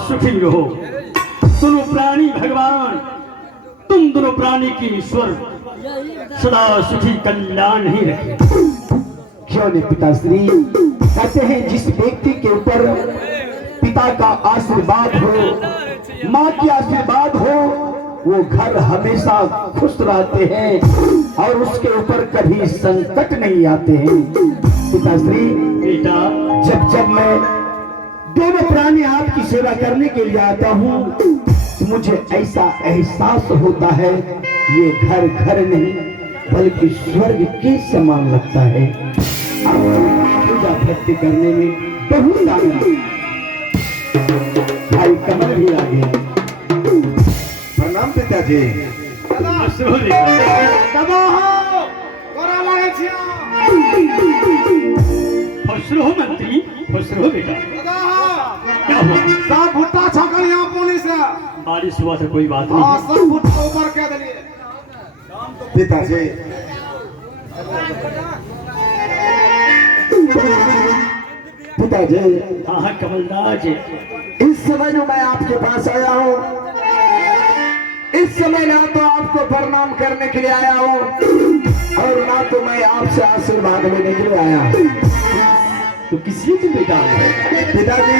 सुखी रहो। दोनों प्राणी भगवान, तुम दोनों प्राणी की ईश्वर सदा सुखी कल्याण ही रखे। क्यों नहीं पिताश्री? कहते हैं जिस व्यक्ति के ऊपर पिता का आशीर्वाद हो, माँ की आशीर्वाद हो, वो घर हमेशा खुश रहते हैं और उसके ऊपर कभी संकट नहीं आते हैं। पिताश्री बेटा, जब मैं दोनों प्राणी आपकी सेवा करने के लिए आता हूँ तो मुझे ऐसा एहसास होता है ये घर घर नहीं बल्कि स्वर्ग के समान लगता है। आपकी पूजा भक्ति करने में बहुत आनंद। भाई कमल भी आ गए। प्रणाम पिताजी। खुश रहो मंत्री, खुश रहो बेटा। क्या हुआ? सब भुट्टा छकल यहाँ पुलिस है। बारिश हुआ था, कोई बात हाँ, नहीं। सब भुट्टा ऊपर कह दिए पिताजी। पिताजी हाँ कमलराज, इस समय जो मैं आपके पास आया हूँ, इस समय ना तो आपको प्रणाम करने के लिए आया हूँ और ना तो मैं आपसे आशीर्वाद लेने के लिए आया हूँ। तो किसी तुम बेटा? पिताजी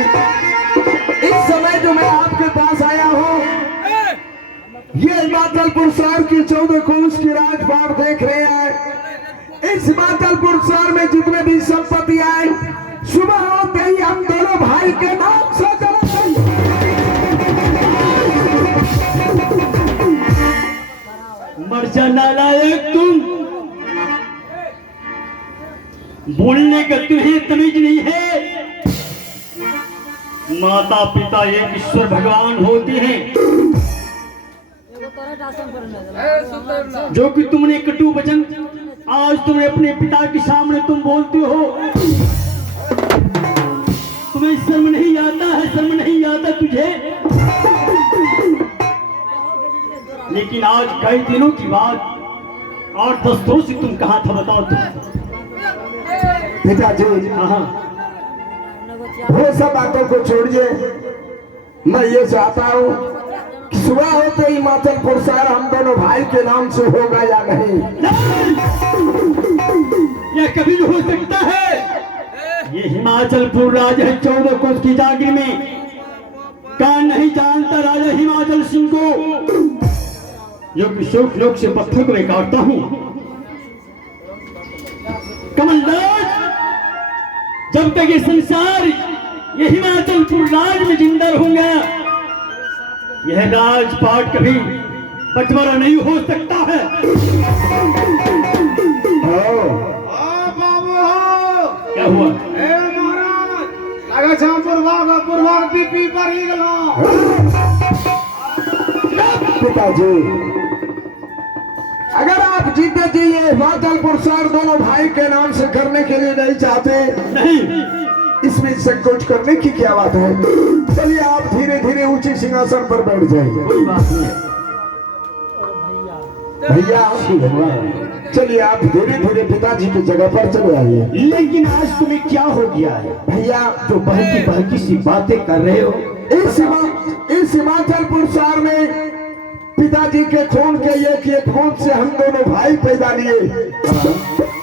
इस समय जो मैं आपके पास आया हूँ, ये हिमाचलपुर शहर की 14 कोस की राजपाट देख रहे हैं। इस हिमाचलपुर शहर में जितने भी संपत्ति आए, सुबह होते ही हम दोनों भाई के नाम से मर जा नालायक तुम। बोलने का तुझे तमीज नहीं है। माता पिता एक ईश्वर भगवान होते हैं। जो कि तुमने कटु वचन आज तुमने अपने पिता के सामने तुम बोलते हो, तुम्हें शर्म नहीं आता है? शर्म नहीं आता तुझे? लेकिन आज कई दिनों की बात, 8-10 दिनों से तुम कहाँ था बताओ तुम? पिताजी हाँ, वो सब बातों को छोड़िए। मैं ये चाहता हूँ कि सुबह होते ही हिमाचलपुर शहर हम दोनों भाई के नाम से होगा या नहीं? यह कभी नहीं हो सकता है। ये हिमाचलपुर राज है 14 कोस की जागीर में। कौन नहीं जानता राजा हिमाचल सिंह को, जो कि शोक लोक से पत्थर को मैं काटता हूँ। कमलराज, जब तक ये संसार ये हिमाचलपुर राज में जिंदा रहूंगा, यह राजपाट कभी बंटवारा नहीं हो सकता है। बाबू हो क्या हुआ? ए महाराज लगे छम पूर्वाग पीपी पर ही गलो। पिताजी, अगर आप जीते जी ये हिमाचल पुरस्कार दोनों भाई के नाम से करने के लिए नहीं चाहते, नहीं, इसमें संकोच करने की क्या बात है? चलिए आप धीरे धीरे ऊंचे सिंहासन पर बैठ जाइए। कोई बात नहीं। भैया चलिए आप धीरे धीरे पिताजी की जगह पर चले आइए। लेकिन आज तुम्हें क्या हो गया है भैया, जो बहकी बहकी सी बातें कर रहे हो? इस हिमाचल पुरस्कार में पिताजी के खून के एक खून से हम दोनों भाई पैदा लिए।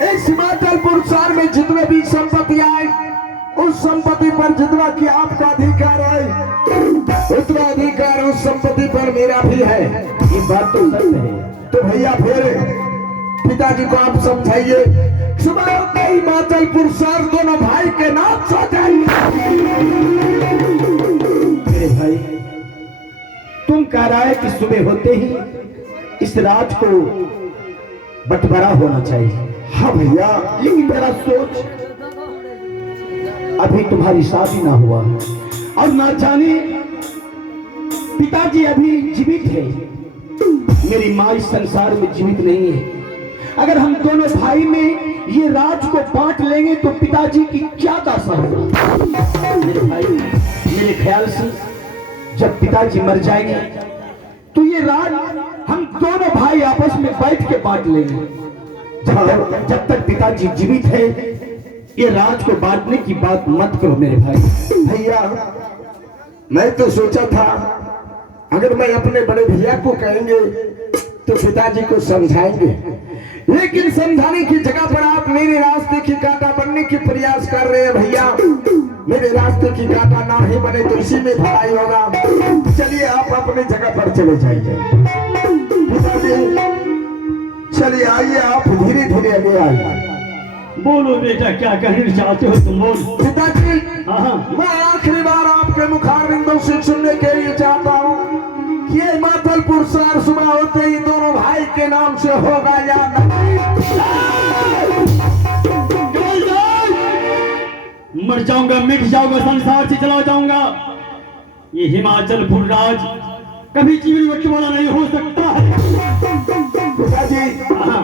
इस हिमाचल पुरस्कार में जितने भी संपत्ति आए, उस संपत्ति पर जितना कि आपका अधिकार है, उतना अधिकार उस संपत्ति पर मेरा भी है। ये बात तो सच है। तो भैया फिर पिताजी को आप समझाइए, सुबह होते ही हिमाचल पुरस्कार दोनों भाई के नाम सो जाएंगे। मेरे भाई, तुम कह रहा है कि सुबह होते ही इस राज को बंटवारा होना चाहिए। हाँ भैया, लेकिन मेरा सोच, अभी तुम्हारी शादी ना हुआ और ना जाने पिताजी अभी जीवित है, मेरी माँ इस संसार में जीवित नहीं है। अगर हम दोनों भाई में ये राज को बांट लेंगे तो पिताजी की क्या दशा होगी? मेरे भाई, मेरे ख्याल से जब पिताजी मर जाएंगे तो ये राज हम दोनों भाई आपस में बैठ के बांट लेंगे। जब तक पिताजी जीवित है, ये राज को बांटने की बात मत करो मेरे भाई। भैया, मैं तो सोचा था अगर मैं अपने बड़े भैया को कहेंगे तो पिताजी को समझाएंगे, लेकिन समझाने की जगह पर आप मेरे रास्ते की कांटा बनने की प्रयास कर रहे हैं। भैया, मेरे रास्ते की कांटा ना ही बने तो इसी में भलाई होगा। चलिए आप अपने जगह पर चले जाइए। पिताजी चलिए आइए, आप धीरे धीरे आगे आइए। बोलो बेटा, क्या कहना चाहते हो तुम? बोलो। पिताजी, हाँ, मैं आखिरी बार आपके मुखारबिंदों से सुनने के लिए चाहता हूँ कि ये हिमाचल पुरस्कार सुबह होते ही दोनों भाई के नाम से होगा या नहीं? मर जाऊंगा, मिट जाऊंगा, संसार से चला जाऊंगा। ये हिमाचलपुर राज कभी जीवन बंटवारा नहीं हो सकता है। पिताजी, हाँ,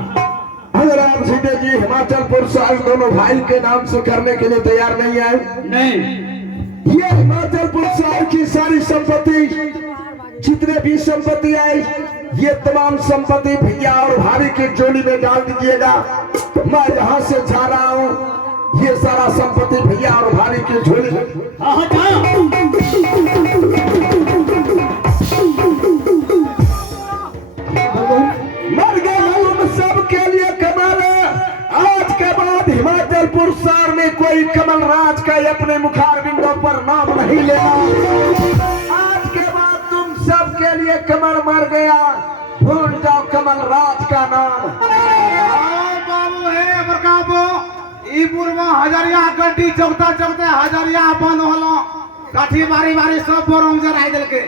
अगर आप सीधे जी हिमाचल पुरस्कार दोनों भाई के नाम से करने के लिए तैयार नहीं है, नहीं, ये हिमाचल पुरस्कार की सारी संपत्ति, जितने भी संपत्ति आई, ये तमाम संपत्ति भैया और भाभी की जोड़ी में डाल दीजिएगा। मैं यहाँ से जा रहा हूँ, ये सारा संपत्ति भैया और भाभी की झोली में। हाँ, हाँ, मर गए उन सब के लिए कमल। आज के बाद हिमाचल पुरस्कार में कोई कमल राज का अपने मुखारबिंदों पर नाम नहीं लेना। आज के बाद तुम सब के लिए कमल मर गया, भूल जाओ कमल राज का नाम। बाबू हे बरकाबो ई पूर्वा हजारिया गड्डी चौकता चौकते हजारिया बंद होलो, काठी बारी बारी सब बोरंग जराई देलके।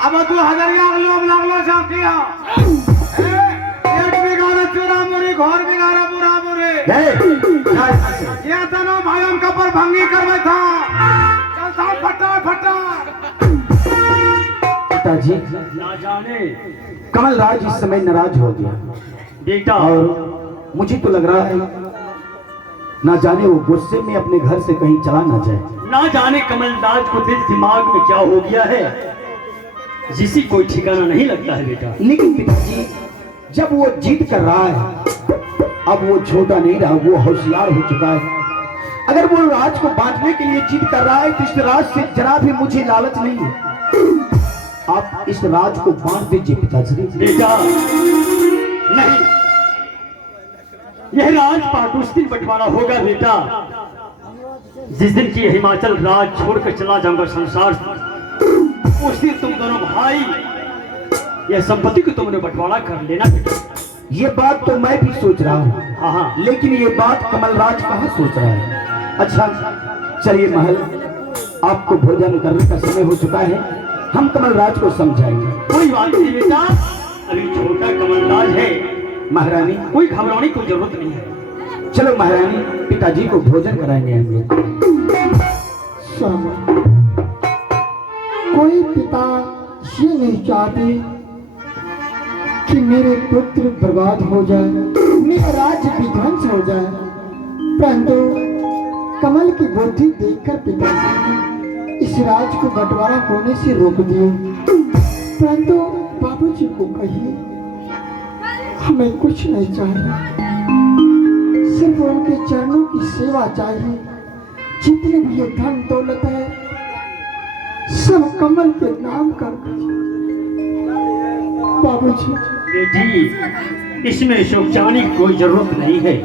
अब तू हजारिया लोभ लागलो छ किया? एक बिगाड़ा चूरा मुरी, घर बिगाड़ा बुरा मुरी। ये तनो भाइयों का पर भंगी करवे था। चल सा फटा फटा। पिताजी, ना जाने कमल राज इस समय नाराज हो गया बेटा, और मुझे तो लग रहा है ना जाने वो गुस्से में अपने घर से कहीं चला ना जाए। ना जाने कमल राज को दिल दिमाग में क्या हो गया है, जिसी कोई ठिकाना नहीं लगता है बेटा। लेकिन पिताजी, जब वो जीत कर रहा है, अब वो छोटा नहीं रहा, वो होशियार हो चुका है। अगर वो राज को बांटने के लिए जीत कर रहा है तो इस राज से जरा भी मुझे लालच नहीं है। आप इस राज को बांट दीजिए पिताजी। बेटा नहीं, यह राजपाट उस दिन बंटवारा होगा बेटा, जिस दिन की हिमाचल राज छोड़कर चला जाऊंगा संसार से। उस दिन तुम दोनों भाई यह संपत्ति को तुमने बंटवारा कर लेना बेटा। ये बात तो मैं भी सोच रहा हूँ, हाँ हाँ, लेकिन ये बात कमल राज कहाँ सोच रहा है। अच्छा चलिए महल, आपको भोजन करने का समय हो चुका है, हम कमलराज को समझाएंगे। कोई बात नहीं बेटा, अभी छोटा कमलराज है, महारानी कोई घबराने की जरूरत नहीं है। चलो महारानी, पिताजी को भोजन कराएंगे हम लोग। स्वामी, कोई पिता ये नहीं चाहते कि मेरे पुत्र बर्बाद हो जाए, मेरा राज्य विध्वंस हो जाए, परंतु कमल की बुद्धि देखकर पिताजी ने इस राज को बंटवारा होने से रोक दिए। परंतु बाबूजी को कहिए हमें कुछ नहीं चाहिए, सिर्फ उनके चरणों की सेवा चाहिए। जितने भी ये धन दौलत है सब कमल के नाम कर दीजिए बाबूजी। बेटी, इसमें शोक जाने की कोई जरूरत नहीं है।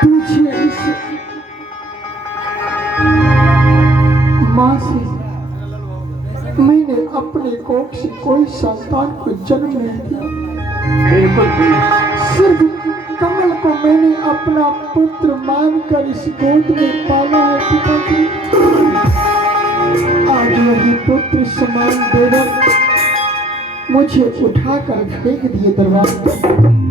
पूछिए इस माँ से, मैंने अपने कोख से कोई संतान को जन्म नहीं दिया, बिल्कुल भी। सिर्फ कमल को मैंने अपना पुत्र मानकर इस गोद में पाला है पिताजी। आज वही पुत्र समान देवर मुझे उठाकर फेंक दिए दरवाजे पर।